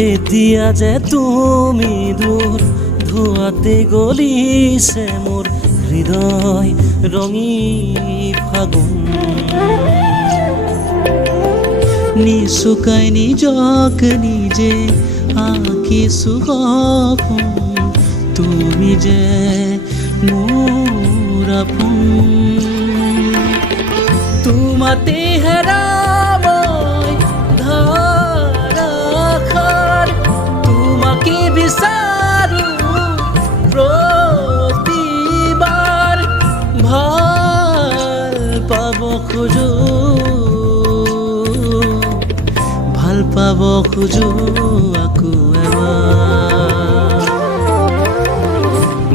এতিয়া যে তুমি দূৰ ধোৱাতে গলিছে মোৰ হৃদয় ৰঙী ফাগুন নিচুকাই নিজক নিজে আঁকিছো সপোন তুমি যে মোৰ আপোন তোমাতে হেৰাব ধাৰাসাৰ তোমাকে বিচাৰো প্ৰতিবাৰ ভাল পাব খোজো ভাল পাব খোজো আকৌ এবাৰ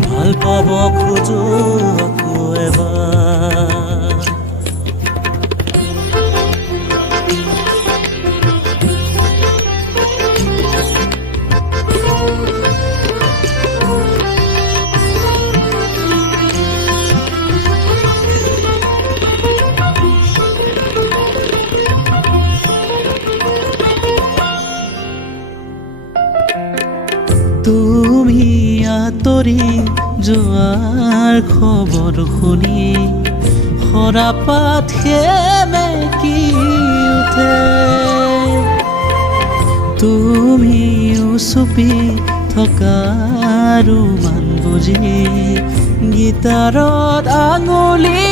ভাল পাব খোজো আকৌ এবাৰ তুমি আঁতৰি যোৱাৰ খবৰ শুনি সৰাপাত সেমেকি উঠে তুমি চুপি থকাৰো মান বুজি গীটাৰত আঙুলি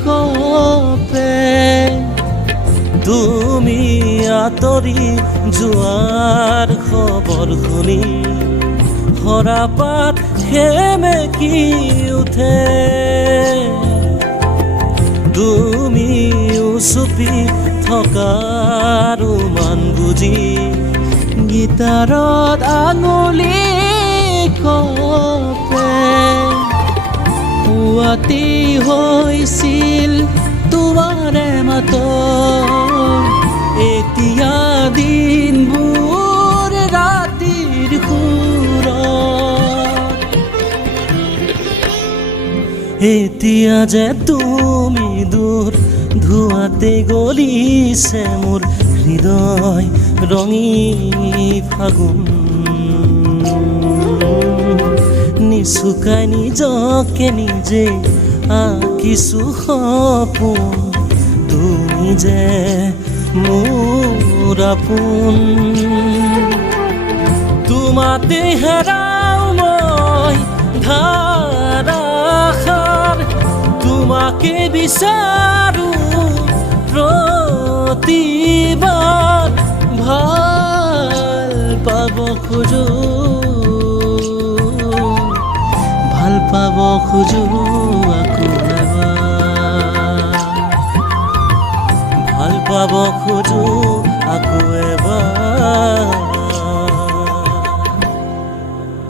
কপে তুমি আঁতৰি যোৱাৰ খবৰ শুনি সৰাপাত সেমেকি উঠে তুমি চুপি থকাৰো মান বুজি গীটাৰত আঙুলি কপে পুৱাতি হৈছিল তোমাৰে মাতৰ এতিয়া দিনবোৰ ৰাতিৰ সুৰত এতিয়া যে তুমি দূৰ ধোৱাতে গলিছে মোৰ হৃদয় ৰঙী ফাগুন নিচুকাই নিজকে নিজে আঁকিছো সপোন তুমি যে মোৰ আপোন তোমাতে হেৰাও মই ধাৰাসাৰ তোমাকে বিচাৰো প্ৰতিবাৰ ভাল পাব খোজো ভাল পাব খোজো আকৌ এবাৰ ভাল পাব খোজো আকৌ এবাৰ